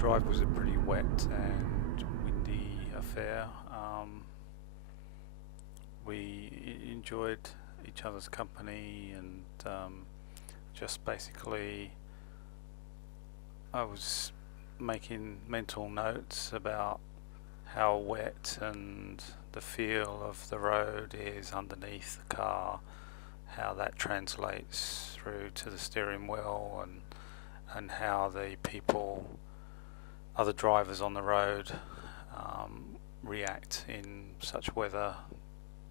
drive was a pretty wet and windy affair. We enjoyed each other's company, and just basically I was making mental notes about how wet and the feel of the road is underneath the car, how that translates through to the steering wheel, and how the people, other drivers on the road, react in such weather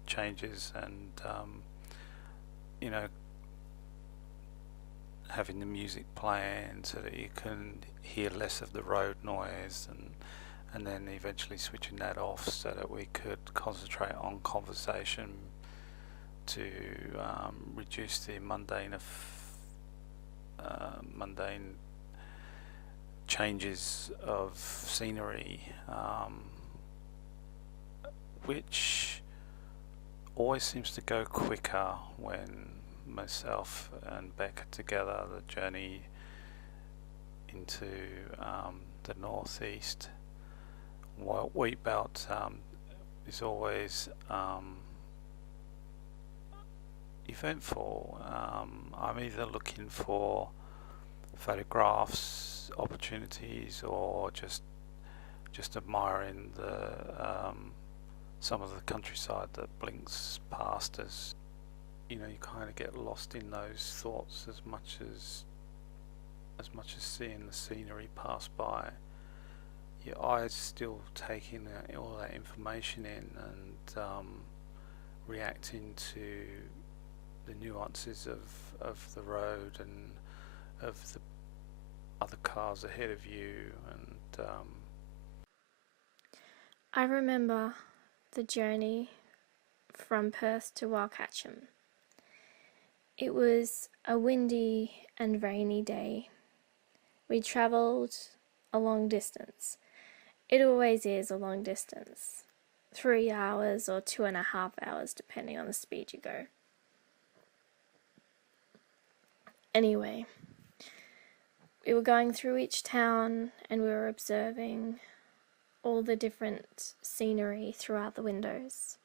changes, and you know, having the music playing so that you can hear less of the road noise, and then eventually switching that off so that we could concentrate on conversation to reduce the mundane changes of scenery, which always seems to go quicker when myself and Beck are together. The journey into the northeast wheat belt is always eventful. I'm either looking for photographs, opportunities, or just admiring the some of the countryside that blinks past us. You know, you kind of get lost in those thoughts as much as seeing the scenery pass by. Your eyes still taking all that information in, and reacting to the nuances of the road and of the other cars ahead of you. And I remember the journey from Perth to Walcatcham. It was a windy and rainy day. We travelled a long distance. It always is a long distance. 3 hours or 2.5 hours, depending on the speed you go. Anyway, we were going through each town and we were observing all the different scenery throughout the windows.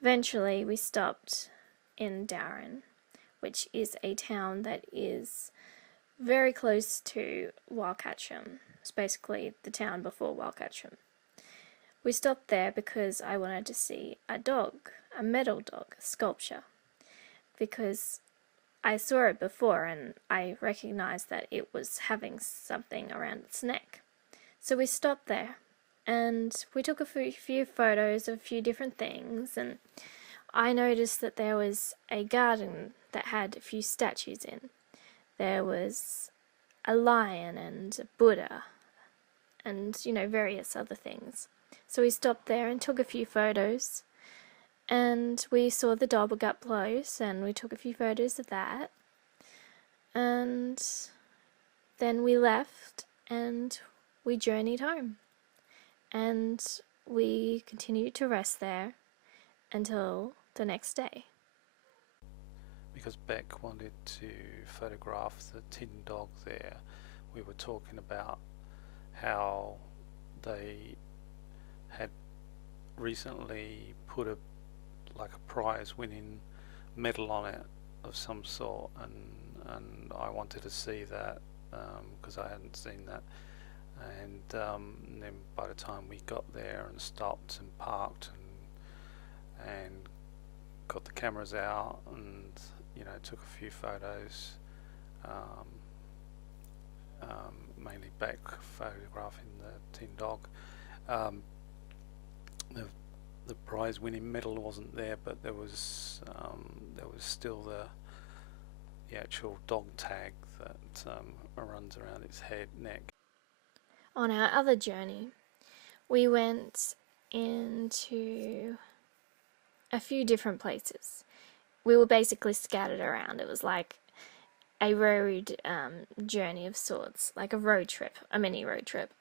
Eventually, we stopped in Darren, which is a town that is very close to Walcatcham. It's basically the town before Walcatcham. We stopped there because I wanted to see a dog, a metal dog, a sculpture, because I saw it before and I recognized that it was having something around its neck. So we stopped there and we took a few photos of a few different things, and I noticed that there was a garden that had a few statues in. There was a lion and a Buddha and, various other things. So we stopped there and took a few photos, and we saw the dog up close and we took a few photos of that, and then we left and we journeyed home, and we continued to rest there until the next day. because Beck wanted to photograph the tin dog there, we were talking about how they had recently put a prize winning medal on it of some sort, and I wanted to see that because I hadn't seen that, and then by the time we got there and stopped and parked and got the cameras out and took a few photos, mainly Beck photographing the tin dog. The prize winning medal wasn't there, but there was still the actual dog tag that runs around its neck. On our other journey, we went into a few different places. We were basically scattered around. It was like a road journey of sorts, like a road trip, a mini road trip.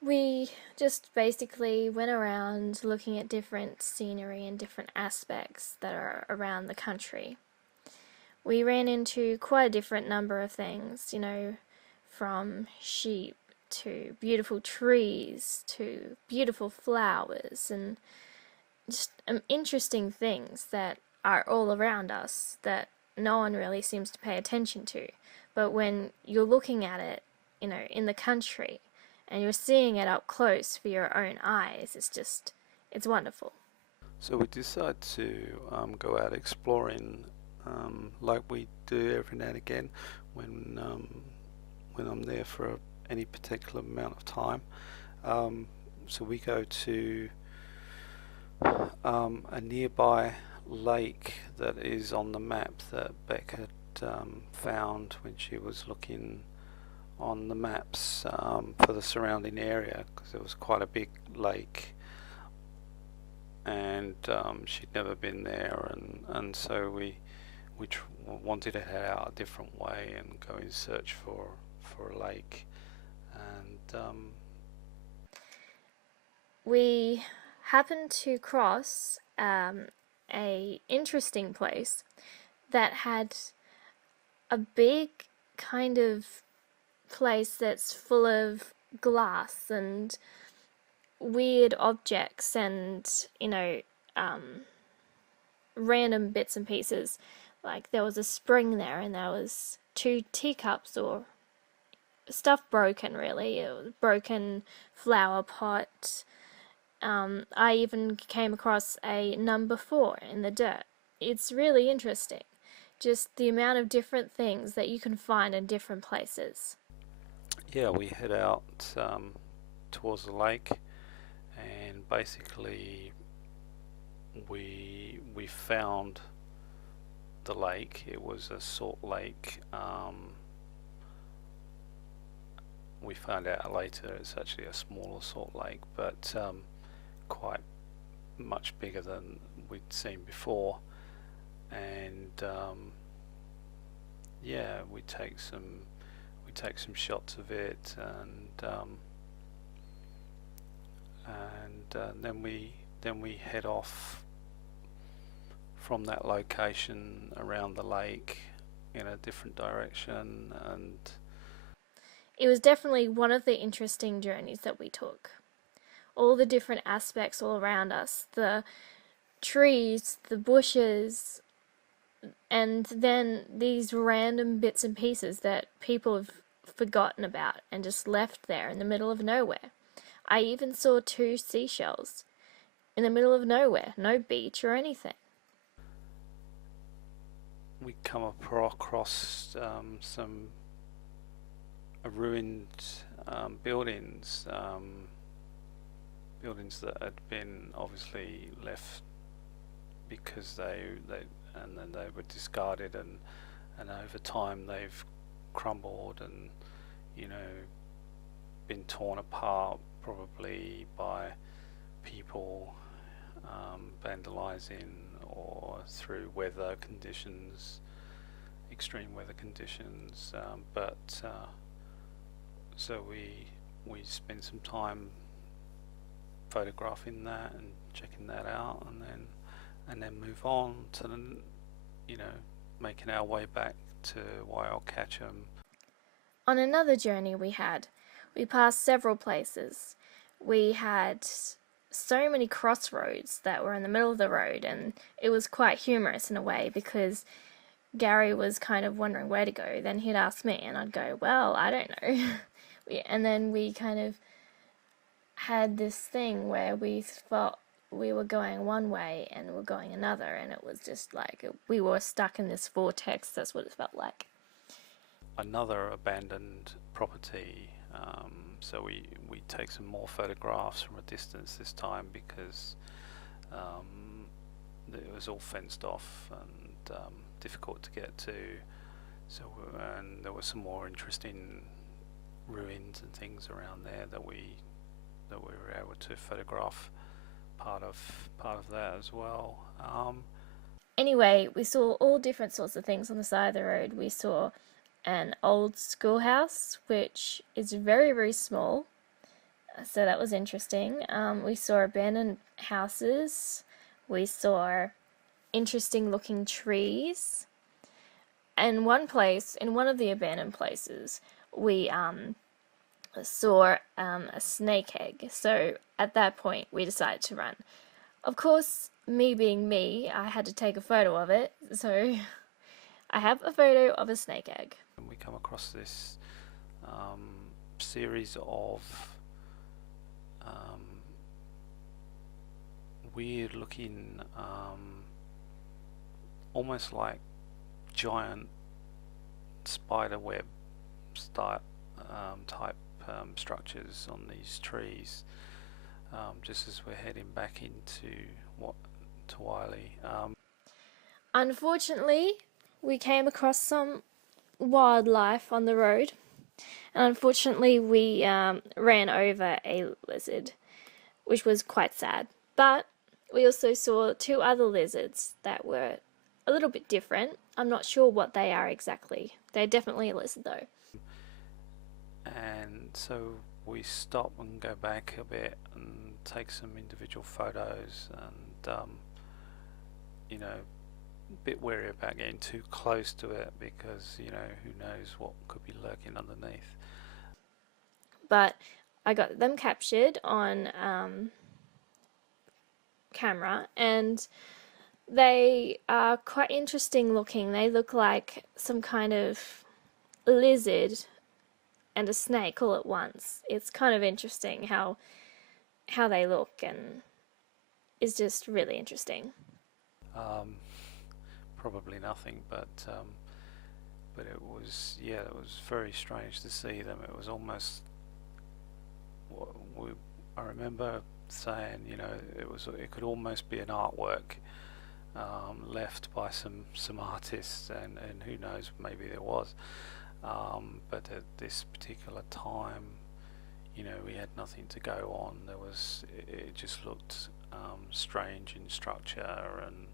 We just basically went around looking at different scenery and different aspects that are around the country. We ran into quite a different number of things, from sheep to beautiful trees to beautiful flowers and just interesting things that are all around us that no one really seems to pay attention to. But when you're looking at it, in the country and you're seeing it up close for your own eyes, it's wonderful. So we decide to go out exploring, like we do every now and again when I'm there for any particular amount of time. So we go to a nearby lake that is on the map that Beck had found when she was looking on the maps for the surrounding area, because it was quite a big lake, and she'd never been there, and so we wanted to head out a different way and go in search for a lake, and We happened to cross a interesting place that had a big kind of place that's full of glass and weird objects and random bits and pieces. Like there was a spring there and there was two teacups or stuff broken, really. It was a broken flower pot. I even came across a number 4 in the dirt. It's really interesting. Just the amount of different things that you can find in different places. yeah, we head out towards the lake, and basically we found the lake. It was a salt lake. We found out later it's actually a smaller salt lake, but quite much bigger than we'd seen before. And yeah, we take some shots of it, and then we head off from that location around the lake in a different direction. And It was definitely one of the interesting journeys that we took. All the different aspects all around us, the trees, the bushes, and then these random bits and pieces that people have forgotten about and just left there in the middle of nowhere. I even saw 2 seashells in the middle of nowhere, no beach or anything. we come across some ruined buildings, buildings that had been obviously left because and then they were discarded, and over time they've crumbled and, you know, been torn apart, probably by people vandalizing or through weather conditions, extreme weather conditions. But so we spend some time photographing that and checking that out, and then move on to the, you know, making our way back to Wild Catcham. On another journey we passed several places. We had so many crossroads that were in the middle of the road, and it was quite humorous in a way because Gary was kind of wondering where to go. Then he'd ask me, and I'd go, well, I don't know. And then we kind of had this thing where we thought we were going one way and we're going another, and it was just like we were stuck in this vortex. That's what it felt like. Another abandoned property, so we take some more photographs from a distance this time, because it was all fenced off and difficult to get to. So and there were some more interesting ruins and things around there that we were able to photograph part of that as well. Anyway, we saw all different sorts of things on the side of the road. We saw an old schoolhouse, which is very, very small. So that was interesting. We saw abandoned houses. We saw interesting looking trees. And one place, in one of the abandoned places, we saw a snake egg. So at that point, we decided to run. Of course, me being me, I had to take a photo of it. So I have a photo of a snake egg. And we come across this series of um, weird looking, almost like giant spider web type structures on these trees, just as we're heading back into to Wiley. Unfortunately, we came across some wildlife on the road, and unfortunately, we ran over a lizard, which was quite sad. But we also saw two other lizards that were a little bit different. I'm not sure what they are exactly. They're definitely a lizard, though. And so we stop and go back a bit and take some individual photos, and you know, a bit wary about getting too close to it, because you know, who knows what could be lurking underneath. But I got them captured on camera, and they are quite interesting looking. They look like some kind of lizard and a snake all at once. It's kind of interesting how they look, and it's just really interesting. Um, Probably nothing, but it was, yeah, it was very strange to see them. It was almost, I remember saying, you know, it could almost be an artwork left by some artists, and who knows, maybe there was. But at this particular time, you know, we had nothing to go on. It just looked strange in structure, and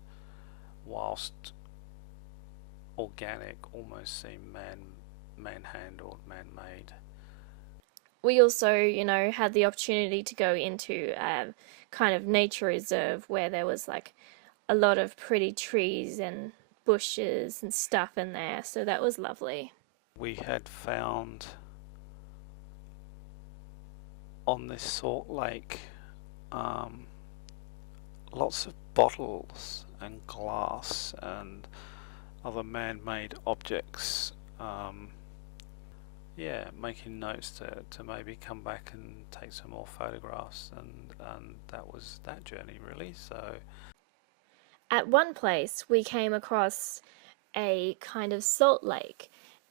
whilst organic, almost seemed man-handled, man-made. We also, had the opportunity to go into a kind of nature reserve where there was like a lot of pretty trees and bushes and stuff in there, so that was lovely. We had found on this salt lake lots of bottles and glass and other man-made objects. Yeah, making notes to maybe come back and take some more photographs, and that was that journey really. So At one place, we came across a kind of salt lake,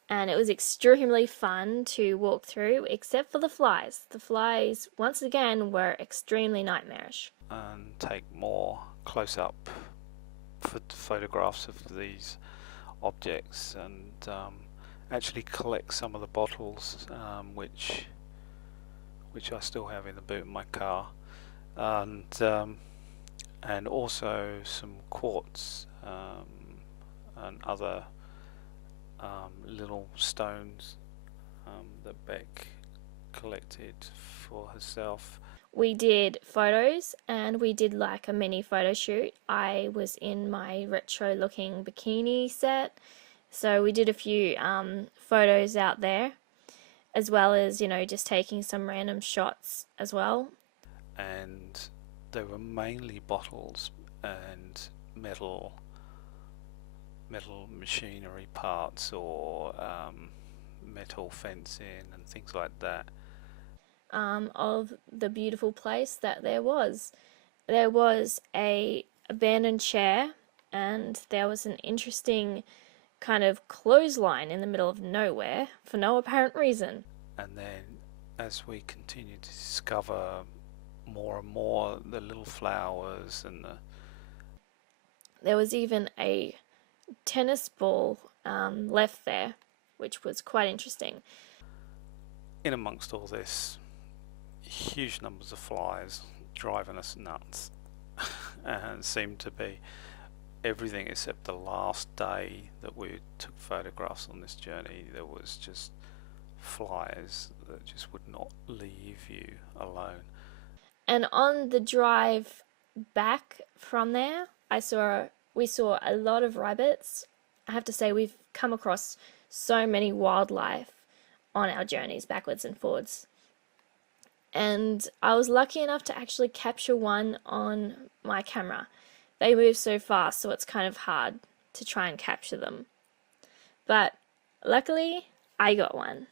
and it was extremely fun to walk through, except for the flies. The flies, once again, were extremely nightmarish. and take more close-up photographs of these objects, and actually collect some of the bottles, which I still have in the boot of my car, and also some quartz and other little stones that Beck collected for herself. We did photos and we did like a mini photo shoot. I was in my retro looking bikini set, so we did a few photos out there, as well as, just taking some random shots as well. And they were mainly bottles and metal machinery parts, or metal fencing and things like that. Of the beautiful place that there was. There was a abandoned chair, and there was an interesting kind of clothesline in the middle of nowhere for no apparent reason. And then as we continued to discover more and more the little flowers and There was even a tennis ball left there, which was quite interesting. in amongst all this, huge numbers of flies driving us nuts, and seemed to be everything except the last day that we took photographs on this journey. There was just flies that just would not leave you alone. And on the drive back from there, we saw a lot of rabbits. I have to say, we've come across so many wildlife on our journeys backwards and forwards. and I was lucky enough to actually capture one on my camera. They move so fast, so it's kind of hard to try and capture them. But luckily, I got one.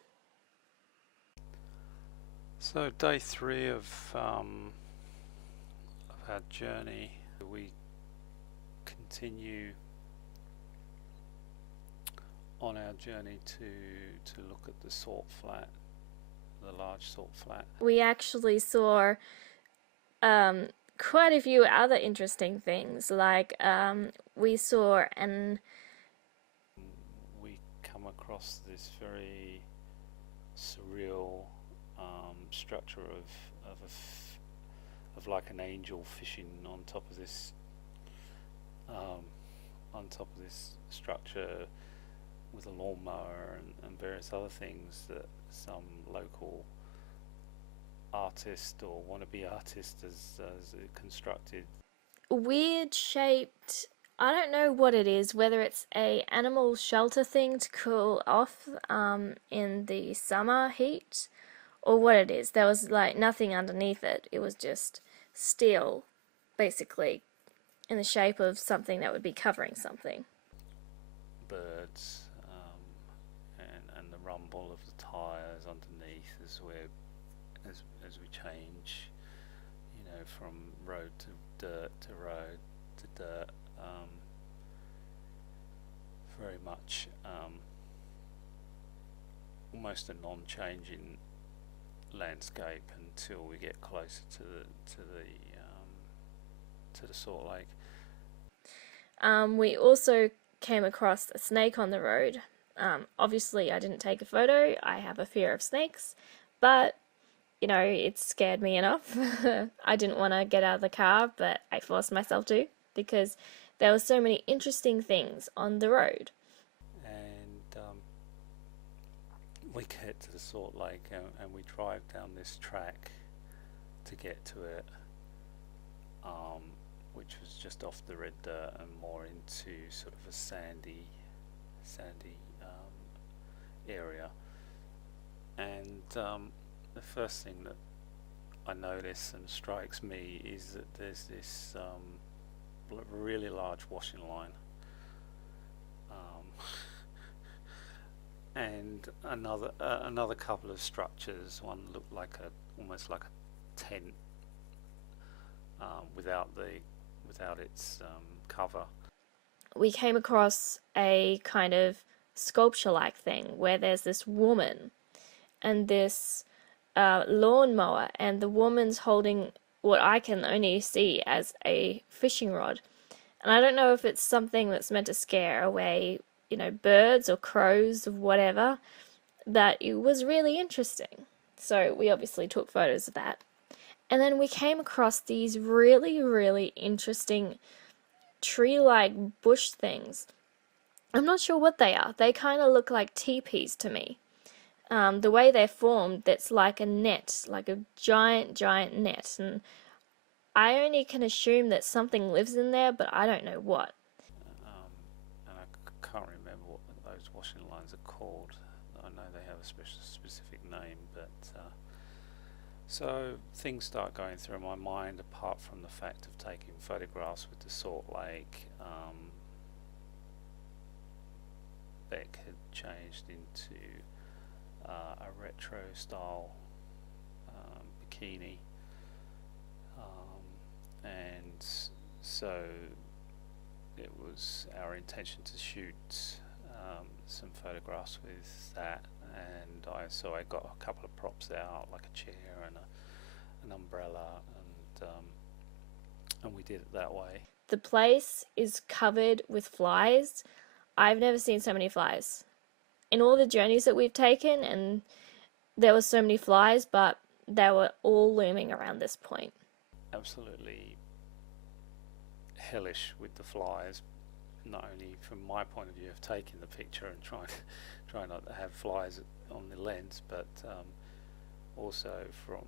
So day 3 of our journey, we continue on our journey to look at the salt flat, the large salt flat. We actually saw quite a few other interesting things, like we saw an We come across this very surreal structure of like an angel fishing on top of this structure with a lawnmower and various other things that some local artist or wannabe artist has constructed. weird shaped, I don't know what it is, whether it's a animal shelter thing to cool off in the summer heat or what it is. There was like nothing underneath it. It was just steel, basically, in the shape of something that would be covering something. Birds and the rumble of the tires underneath as we change, from road to dirt to road to dirt. Very much almost a non-changing landscape until we get closer to the Salt Lake. We also came across a snake on the road. Obviously, I didn't take a photo. I have a fear of snakes, but it scared me enough. I didn't want to get out of the car, but I forced myself to because there were so many interesting things on the road. And we get to the Salt Lake and we drive down this track to get to it, which was just off the red dirt and more into sort of a sandy area. And the first thing that I notice and strikes me is that there's this really large washing line, and another couple of structures. One looked like almost like a tent without its cover. We came across a kind of sculpture-like thing where there's this woman and this lawnmower, and the woman's holding what I can only see as a fishing rod. And I don't know if it's something that's meant to scare away, birds or crows or whatever, but it was really interesting. So we obviously took photos of that. And then we came across these really, really interesting tree-like bush things. I'm not sure what they are. They kind of look like teepees to me. The way they're formed, that's like a net, like a giant, giant net. And I only can assume that something lives in there, but I don't know what. And I can't remember what those washing lines are called. I know they have a specific name, but so things start going through my mind. Apart from the fact of taking photographs with the Salt Lake, Beck had changed into a retro style bikini, and so it was our intention to shoot some photographs with that, and I got a couple of props out, like a chair and an umbrella, and we did it that way. The place is covered with flies. I've never seen so many flies. In all the journeys that we've taken, and there were so many flies, but they were all looming around this point. Absolutely hellish with the flies, not only from my point of view of taking the picture and trying not to have flies on the lens, but also from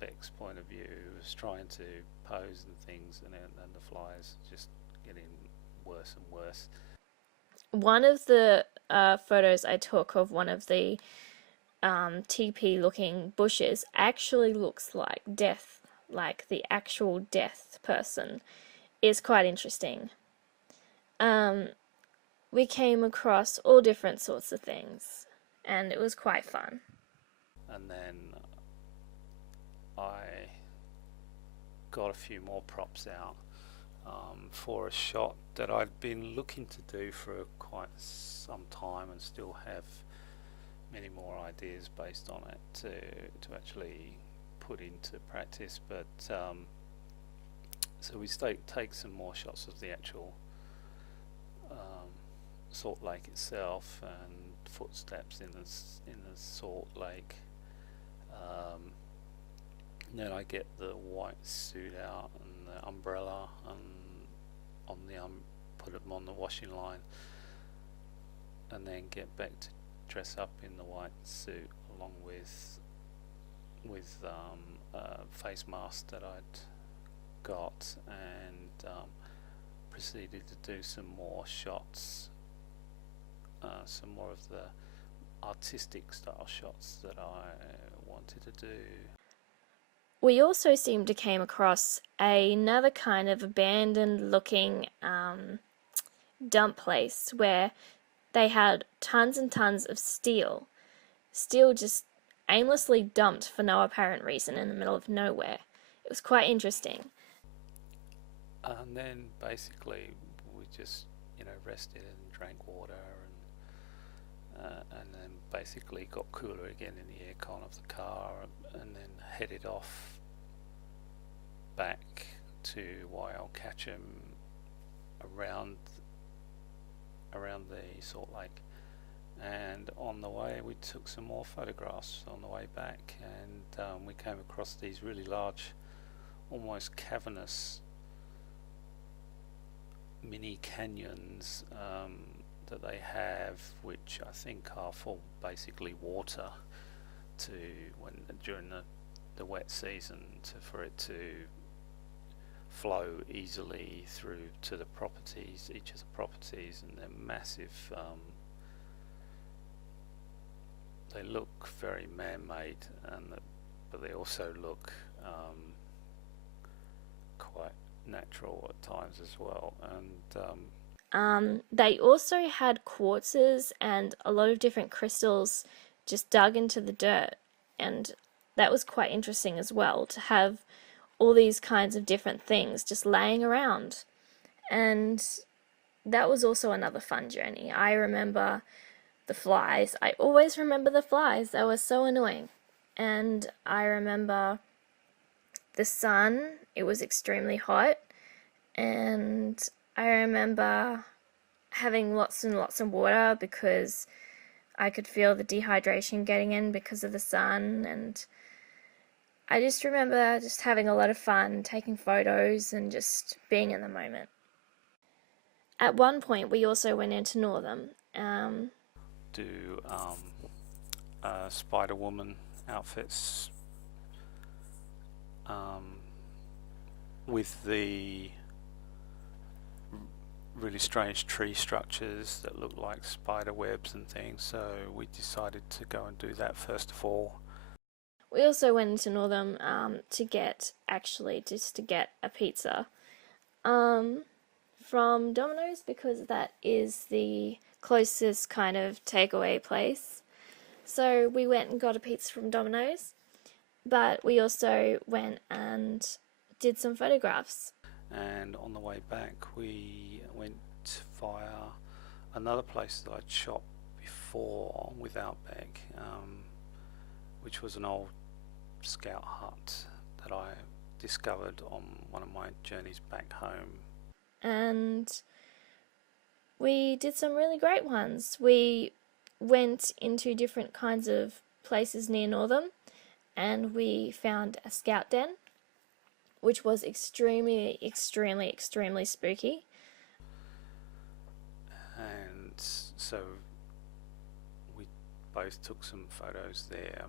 Beck's point of view, who was trying to pose and things, and the flies just getting worse and worse. One of the photos I took of one of the teepee looking bushes actually looks like death, like the actual death person, is quite interesting. Um, we came across all different sorts of things, and it was quite fun. And then I got a few more props out for a shot that I'd been looking to do for quite some time, and still have many more ideas based on it to actually put into practice. But so we take some more shots of the actual Salt Lake itself, and footsteps in the Salt Lake. Then I get the white suit out and the umbrella, and put them on the washing line, and then get back to dress up in the white suit, along with a face mask that I'd got, and proceeded to do some more shots, some more of the artistic style shots that I wanted to do. We also seemed to came across another kind of abandoned looking dump place where they had tons and tons of steel just aimlessly dumped for no apparent reason in the middle of nowhere. It was quite interesting. And then basically we just rested and drank water, and then basically got cooler again in the aircon of the car, and then headed off back to Wyall Catcham around the Salt Lake. And on the way we took some more photographs on the way back, and we came across these really large, almost cavernous mini canyons that they have, which I think are for basically water during the wet season, for it to flow easily through to the properties, each of the properties. And they're massive. They look very man-made, but they also look quite natural at times as well. And they also had quartzes and a lot of different crystals just dug into the dirt, and that was quite interesting as well, to have all these kinds of different things just laying around. And that was also another fun journey. I remember the flies. I always remember the flies. They were so annoying. And I remember the sun. It was extremely hot. And I remember having lots and lots of water because I could feel the dehydration getting in because of the sun. And I just remember just having a lot of fun, taking photos and just being in the moment. At one point, we also went into Northam. Do Spider Woman outfits with the really strange tree structures that look like spider webs and things. So we decided to go and do that first of all. We also went into Northam to get a pizza from Domino's, because that is the closest kind of takeaway place. So we went and got a pizza from Domino's, but we also went and did some photographs. And on the way back we went via another place that I'd shot before with Outback, which was an old scout hut that I discovered on one of my journeys back home. And we did some really great ones. We went into different kinds of places near Northam, and we found a scout den, which was extremely, extremely, extremely spooky. And so we both took some photos there,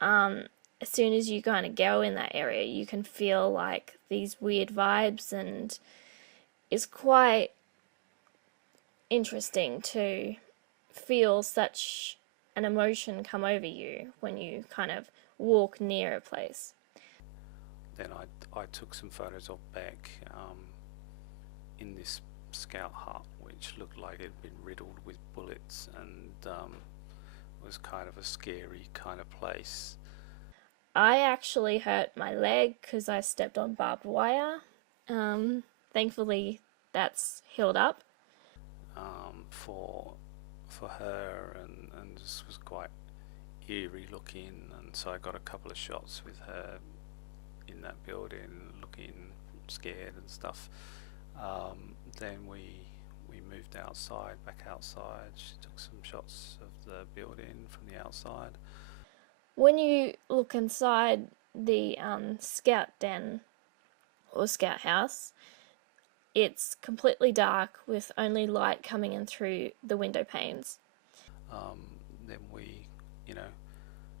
and as soon as you kind of go in that area, you can feel like these weird vibes, and it's quite interesting to feel such an emotion come over you when you kind of walk near a place. Then I took some photos of Beck in this scout hut, which looked like it had been riddled with bullets, and was kind of a scary kind of place. I actually hurt my leg because I stepped on barbed wire. Thankfully, that's healed up. For her, and this was quite eerie looking, and so I got a couple of shots with her in that building looking scared and stuff. Then we moved back outside. She took some shots of the building from the outside. When you look inside the scout den or scout house, it's completely dark with only light coming in through the window panes. Then we,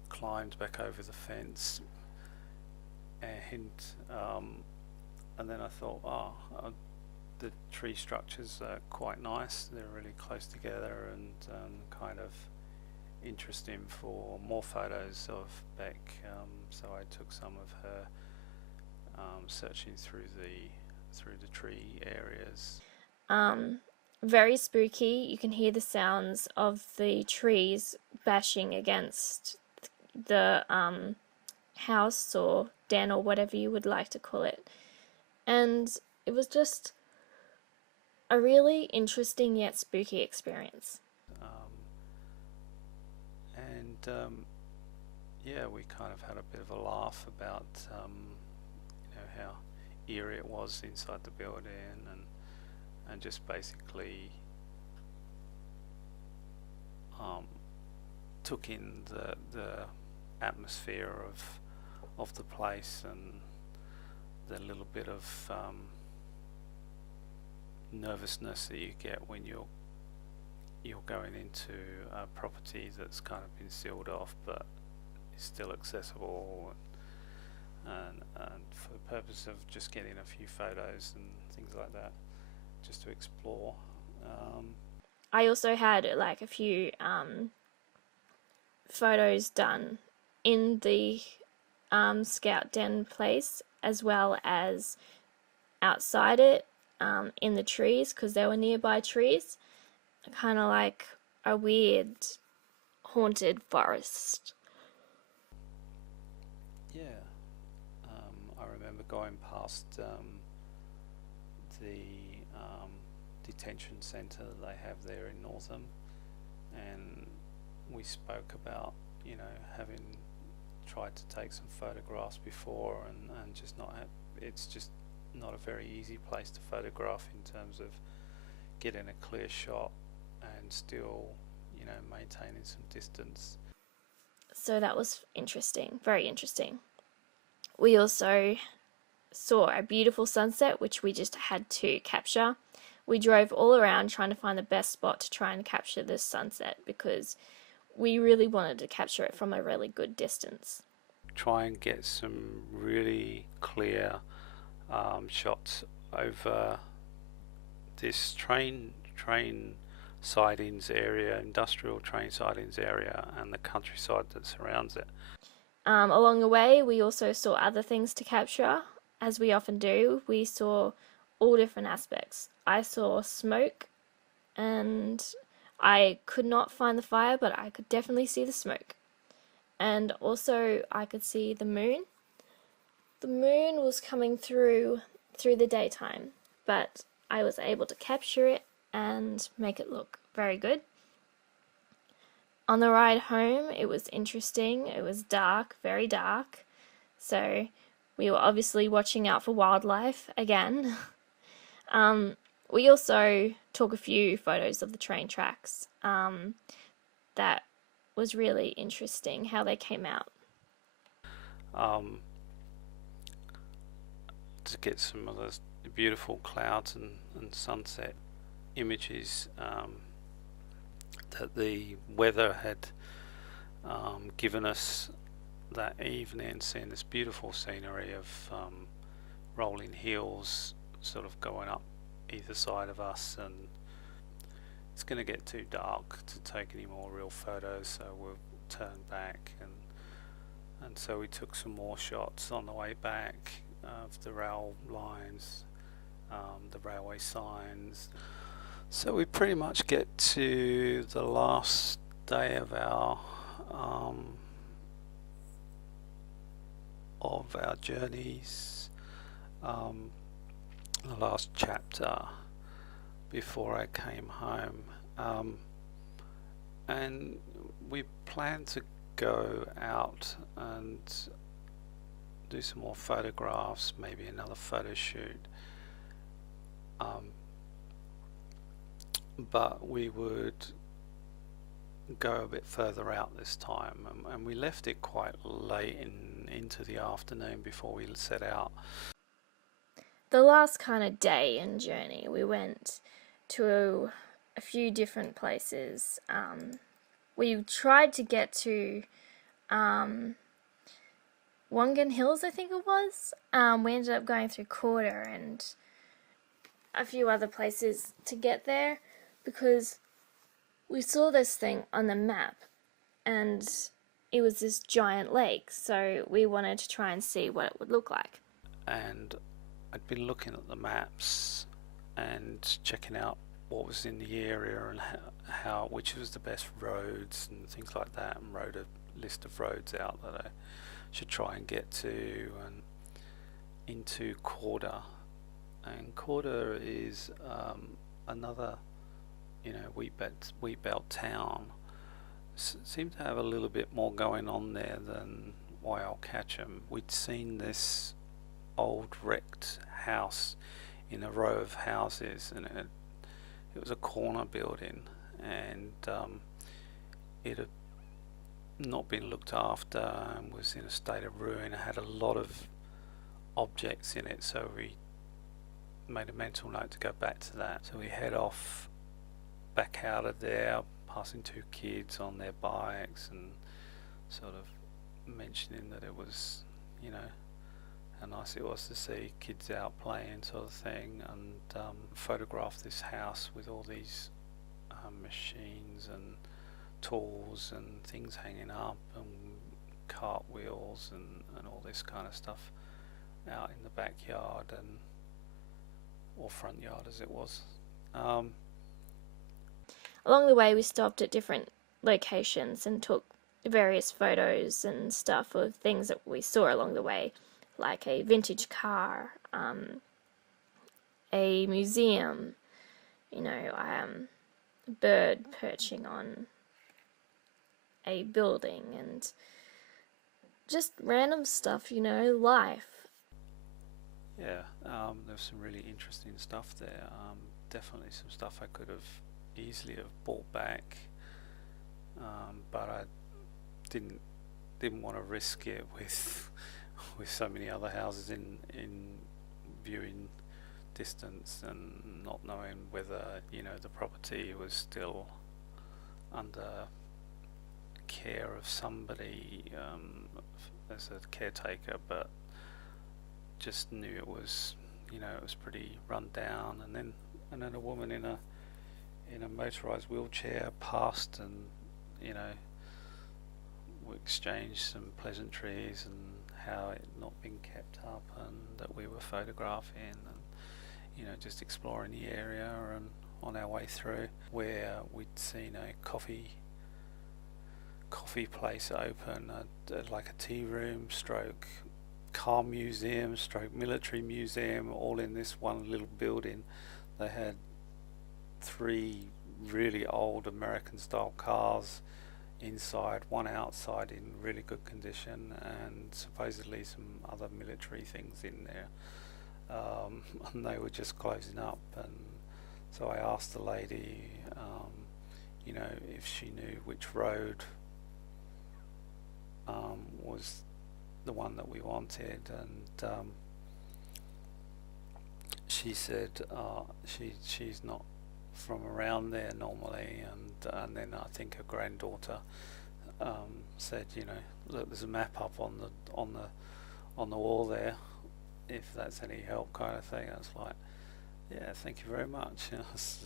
climbed back over the fence, and then I thought, the tree structures are quite nice. They're really close together and kind of interesting for more photos of Beck. So I took some of her searching through the tree areas. Very spooky. You can hear the sounds of the trees bashing against the house or den or whatever you would like to call it. And it was just a really interesting yet spooky experience. Yeah, we kind of had a bit of a laugh about how eerie it was inside the building, and just basically took in the atmosphere of the place, and the little bit of nervousness that you get when you're going into a property that's kind of been sealed off but is still accessible, and for the purpose of just getting a few photos and things like that, just to explore. I also had like a few photos done in the scout den place, as well as outside it, in the trees, because there were nearby trees, kind of like a weird haunted forest. Yeah, I remember going past the detention centre that they have there in Northam, and we spoke about having tried to take some photographs before, and just not it's just not a very easy place to photograph in terms of getting a clear shot and still maintaining some distance. So that was interesting, very interesting. We also saw a beautiful sunset, which we just had to capture. We drove all around trying to find the best spot to try and capture this sunset, because we really wanted to capture it from a really good distance. Try and get some really clear shots over this train sidings area, industrial train sidings area, and the countryside that surrounds it. Along the way, we also saw other things to capture, as we often do. We saw all different aspects. I saw smoke, and I could not find the fire, but I could definitely see the smoke. And also, I could see the moon. The moon was coming through the daytime, but I was able to capture it and make it look very good. On the ride home, it was interesting. It was dark, very dark, so we were obviously watching out for wildlife again. We also took a few photos of the train tracks. That was really interesting how they came out. To get some of those beautiful clouds and sunset images that the weather had given us that evening, seeing this beautiful scenery of rolling hills sort of going up either side of us, and it's going to get too dark to take any more real photos, so we'll turn back, and so we took some more shots on the way back of the rail lines, the railway signs. So we pretty much get to the last day of our journeys, the last chapter before I came home, and we planned to go out and do some more photographs, maybe another photo shoot, but we would go a bit further out this time, and we left it quite late into the afternoon before we set out. The last kind of day and journey, we went to a few different places. We tried to get to Wongan Hills, I think it was. We ended up going through Corder and a few other places to get there because we saw this thing on the map and it was this giant lake, so we wanted to try and see what it would look like. And I'd been looking at the maps and checking out what was in the area and how which was the best roads and things like that, and wrote a list of roads out that I should try and get to, and into Corder. And Corder is another, wheat belt town. Seemed to have a little bit more going on there than Wyalcatcham. We'd seen this old wrecked house in a row of houses, and it was a corner building, and it had not been looked after and was in a state of ruin. It had a lot of objects in it, so we made a mental note to go back to that. So we head off back out of there, passing two kids on their bikes and sort of mentioning that it was, how nice it was to see kids out playing, sort of thing, and photograph this house with all these machines and tools and things hanging up and cartwheels and all this kind of stuff out in the backyard or front yard as it was. Along the way we stopped at different locations and took various photos and stuff of things that we saw along the way, like a vintage car, a museum, a bird perching on a building, and just random stuff, life. Yeah, there's some really interesting stuff there. Definitely some stuff I could have easily have bought back, but I didn't want to risk it with so many other houses in viewing distance, and not knowing whether the property was still under care of somebody as a caretaker, but just knew it was it was pretty run down. And then a woman in a motorized wheelchair passed, and we exchanged some pleasantries and how it not been kept up, and that we were photographing, and just exploring the area. And on our way through, where we'd seen a coffee place open, like a tea room stroke car museum stroke military museum, all in this one little building. They had 3 really old American style cars inside, one outside in really good condition, and supposedly some other military things in there, and they were just closing up. And so I asked the lady if she knew which road was the one that we wanted, and she said she's not from around there normally, and then I think her granddaughter said, look, there's a map up on the wall there, if that's any help, kind of thing. I was like, yeah, thank you very much.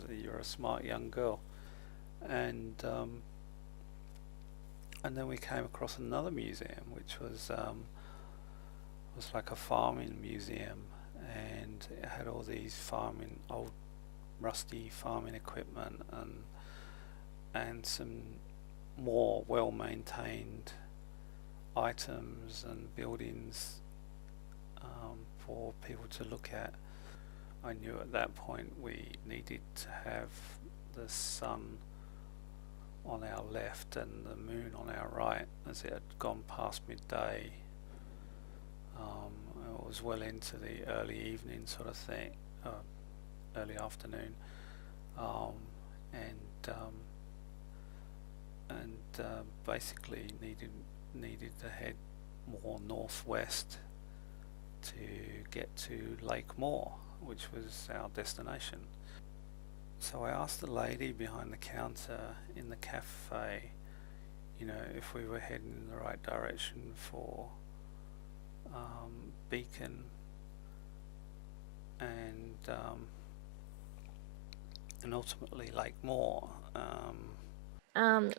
You're a smart young girl. and and then we came across another museum, which was like a farming museum, and it had all these farming, old rusty farming equipment, and some more well maintained items and buildings for people to look at. I knew at that point we needed to have the sun on our left and the moon on our right, as it had gone past midday. It was well into the early evening sort of thing, early afternoon, and basically needed to head more northwest to get to Lake Moore, which was our destination. So I asked the lady behind the counter in the cafe, if we were heading in the right direction for Beacon and ultimately Lake Moore.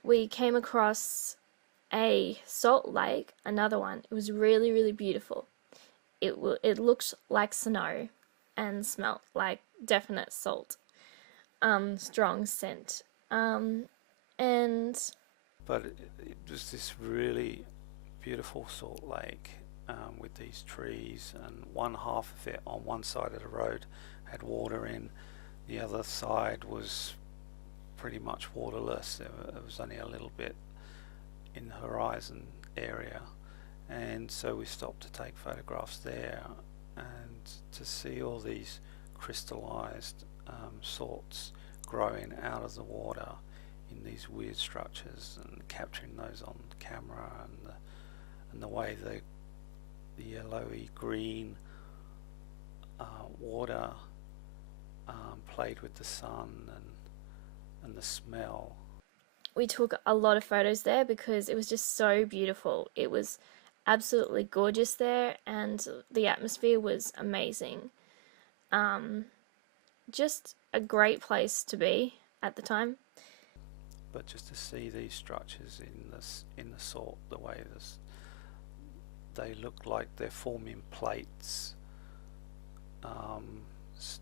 We came across a salt lake, another one. It was really, really beautiful. It looked like snow and smelt like definite salt. Strong scent. And But it was this really beautiful salt lake with these trees, and one half of it on one side of the road had water in, the other side was pretty much waterless. There was only a little bit in the horizon area, and so we stopped to take photographs there and to see all these crystallized salts growing out of the water in these weird structures, and capturing those on camera, and the way the yellowy green water played with the sun, and the smell. we took a lot of photos there because it was just so beautiful. It was absolutely gorgeous there, and the atmosphere was amazing. Just a great place to be at the time. But just to see these structures in the salt, the way they look like they're forming plates,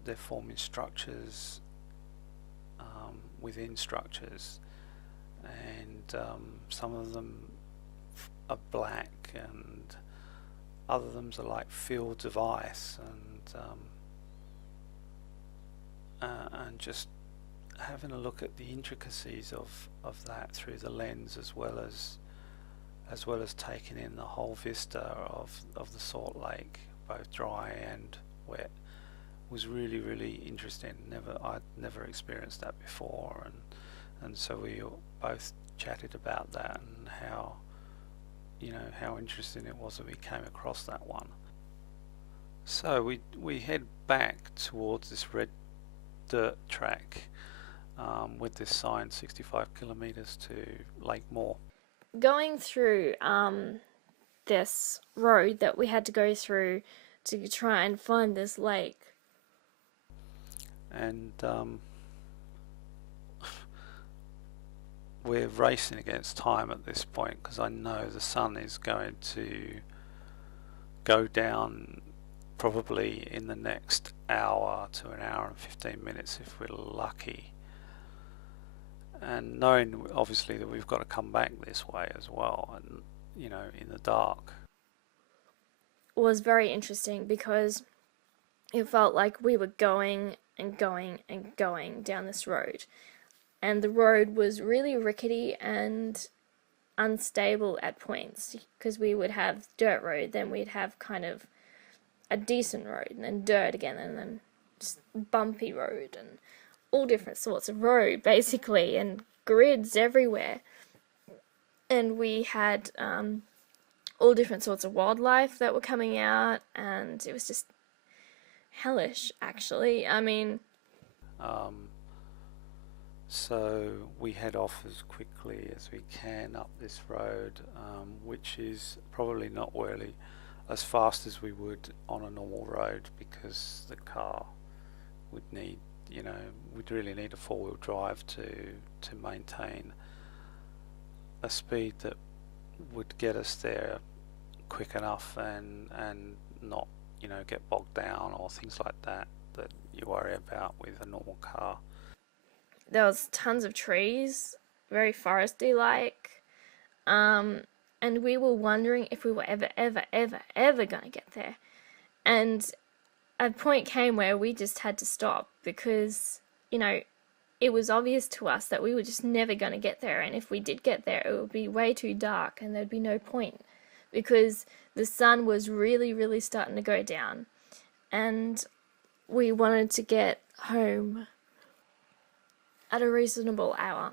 they're forming structures within structures, and some of them are black, and other of them are like fields of ice, and just having a look at the intricacies of that through the lens, as well as taking in the whole vista of the salt lake, both dry and wet, was really, really interesting. I'd never experienced that before, and so we both chatted about that, and how interesting it was that we came across that one. So we head back towards this red dirt track with this sign 65 kilometers to Lake Moore. Going through this road that we had to go through to try and find this lake. And we're racing against time at this point, because I know the sun is going to go down probably in the next hour to an hour and 15 minutes if we're lucky. And knowing obviously that we've got to come back this way as well, and in the dark. Was very interesting because it felt like we were going and going and going down this road, and the road was really rickety and unstable at points, because we would have dirt road, then we'd have kind of a decent road, and then dirt again, and then just bumpy road, and all different sorts of road basically, and grids everywhere. And we had all different sorts of wildlife that were coming out, and it was just hellish, actually. I mean, so we head off as quickly as we can up this road, which is probably not really as fast as we would on a normal road, because the car would need, we'd really need a four-wheel drive to to maintain a speed that would get us there quick enough and not, you know, get bogged down or things like that that you worry about with a normal car. There was tons of trees, very foresty like. And we were wondering if we were ever gonna get there. And a point came where we just had to stop because, you know, it was obvious to us that we were just never going to get there. And if we did get there, it would be way too dark and there'd be no point because the sun was really starting to go down. And we wanted to get home at a reasonable hour.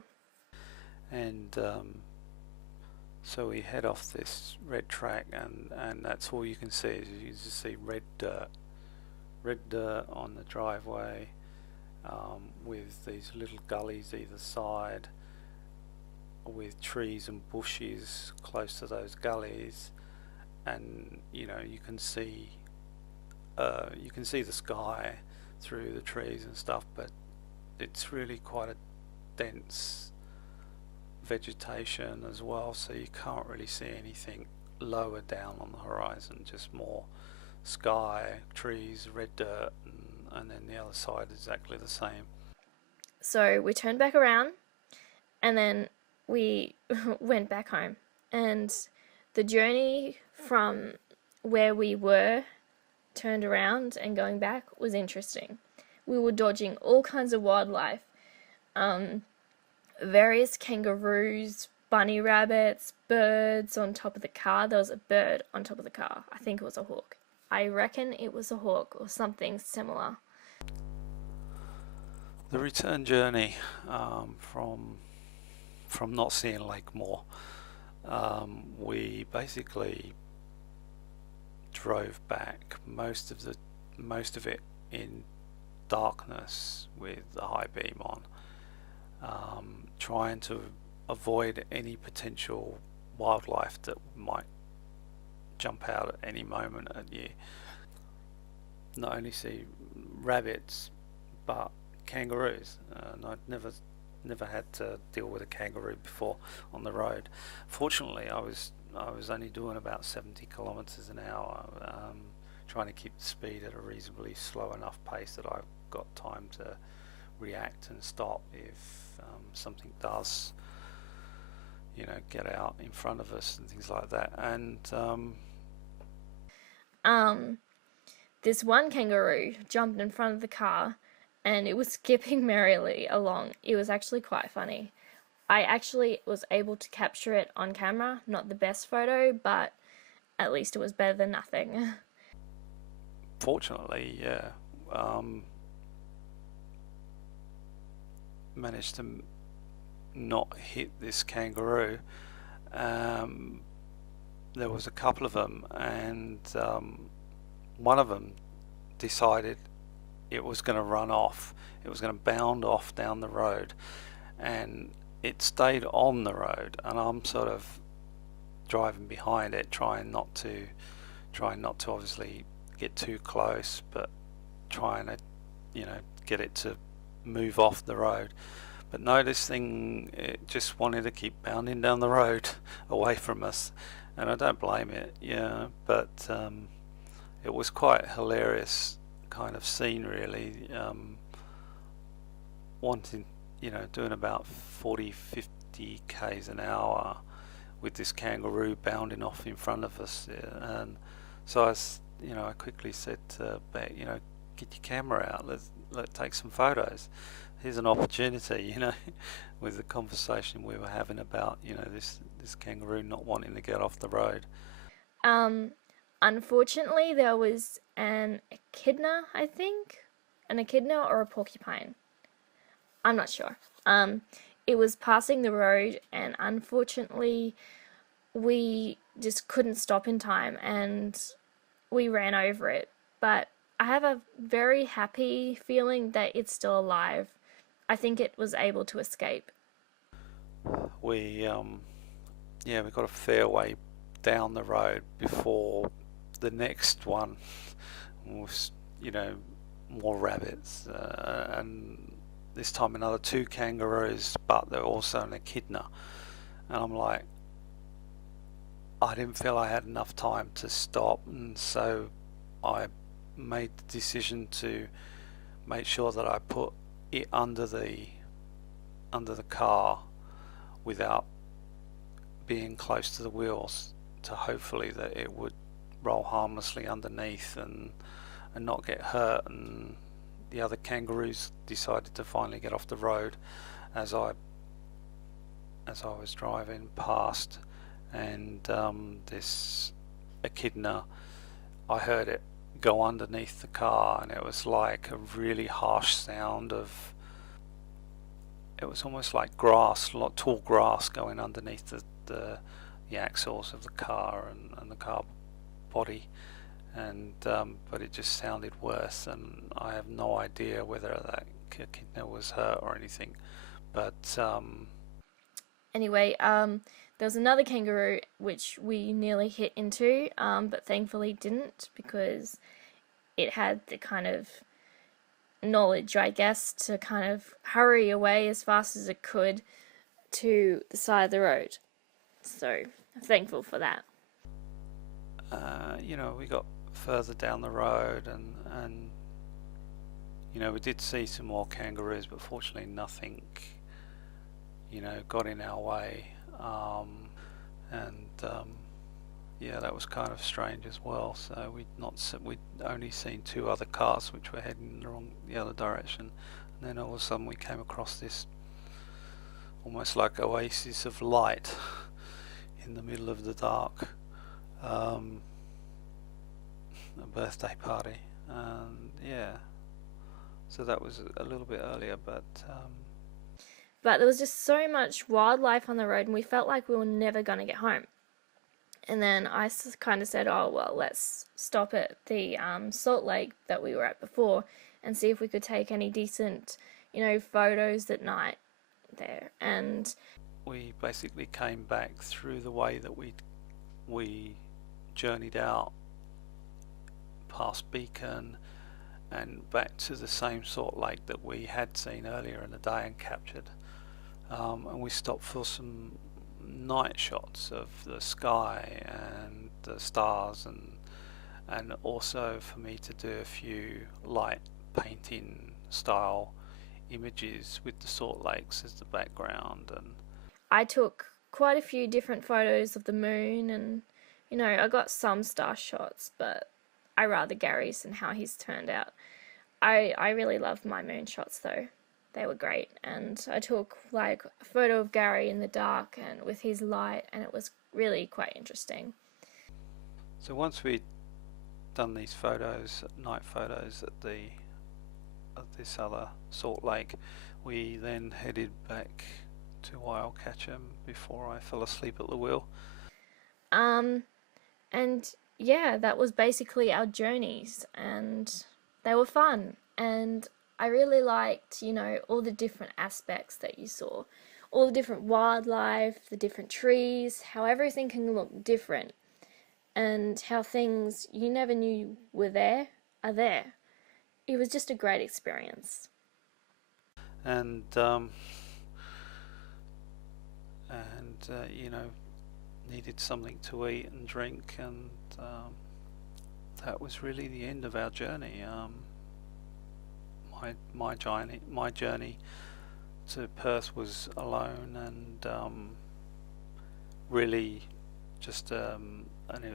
And so we head off this red track, and that's all you can see. Is you just see red dirt on the driveway, with these little gullies either side, with trees and bushes close to those gullies, and you know you can see the sky through the trees and stuff, but it's really quite a dense vegetation as well, so you can't really see anything lower down on the horizon, just more sky, trees, red dirt, and then the other side exactly the same. So we turned back around and then we went back home. And the journey from where we were turned around and going back was interesting. We were dodging all kinds of wildlife, various kangaroos, bunny rabbits, birds on top of the car. There was a bird on top of the car. I think it was a hawk. I reckon it was a hawk or something similar. The return journey, from not seeing Lake Moore, we basically drove back most of it in darkness with the high beam on, trying to avoid any potential wildlife that might jump out at any moment at you. Not only see rabbits, but kangaroos. And I'd never had to deal with a kangaroo before on the road. Fortunately, I was only doing about 70 kilometers an hour, trying to keep the speed at a reasonably slow enough pace that I've got time to react and stop if something does, you know, get out in front of us and things like that. And this one kangaroo jumped in front of the car and it was skipping merrily along. It was actually quite funny. I actually was able to capture it on camera. Not the best photo, but at least it was better than nothing. fortunately, yeah, managed to not hit this kangaroo. There was a couple of them, and one of them decided it was going to run off. It was going to bound off down the road, and it stayed on the road, and I'm sort of driving behind it, trying not to obviously get too close, but trying to, you know, get it to move off the road. But no, this thing, it just wanted to keep bounding down the road away from us, and I don't blame it, yeah. But it was quite hilarious kind of scene, really. Wanting, you know, doing about 40-50 k's an hour with this kangaroo bounding off in front of us, and so I quickly said to Beck, you know, get your camera out, let's take some photos. Here's an opportunity, you know, with the conversation we were having about, you know, this kangaroo not wanting to get off the road. Unfortunately, there was an echidna, I think, an echidna or a porcupine. I'm not sure. It was passing the road, and unfortunately, we just couldn't stop in time, and we ran over it. But I have a very happy feeling that it's still alive. I think it was able to escape. We got a fair way down the road before the next one was, you know, more rabbits, and this time another 2 kangaroos, but they're also an echidna. And I'm like, I didn't feel I had enough time to stop, and so I made the decision to make sure that I put it under the car without being close to the wheels, to hopefully that it would roll harmlessly underneath and not get hurt. And the other kangaroos decided to finally get off the road as I was driving past, and this echidna, I heard it go underneath the car, and it was like a really harsh sound of, it was almost like grass, like tall grass going underneath the axles of the car and the car body, and but it just sounded worse, and I have no idea whether that echidna was hurt or anything, but Anyway, there was another kangaroo which we nearly hit into, but thankfully didn't, because it had the kind of knowledge, I guess, to kind of hurry away as fast as it could to the side of the road. So I'm thankful for that. we got further down the road, and we did see some more kangaroos, but fortunately nothing got in our way, and yeah, that was kind of strange as well. So we'd only seen 2 other cars which were heading the other direction, and then all of a sudden we came across this almost like oasis of light in the middle of the dark, a birthday party, and yeah, so that was a little bit earlier, but there was just so much wildlife on the road, and we felt like we were never going to get home. And then I kind of said, oh, well, let's stop at the salt lake that we were at before and see if we could take any decent, photos at night there. And we basically came back through the way that we journeyed out past Beacon and back to the same salt lake that we had seen earlier in the day and captured. And we stopped for some night shots of the sky and the stars, and also for me to do a few light painting style images with the salt lakes as the background. And I took quite a few different photos of the moon, and I got some star shots, but I rather Gary's and how he's turned out. I really loved my moon shots though. They were great, and I took like a photo of Gary in the dark and with his light, and it was really quite interesting. so once we'd done these photos, night photos at this other salt lake, we then headed back to Wild Catch'em before I fell asleep at the wheel. And yeah, that was basically our journeys, and they were fun. And I really liked, all the different aspects that you saw, all the different wildlife, the different trees, how everything can look different, and how things you never knew were there are there. It was just a great experience. And needed something to eat and drink, and that was really the end of our journey. My journey to Perth was alone, and really just an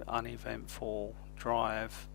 uneventful drive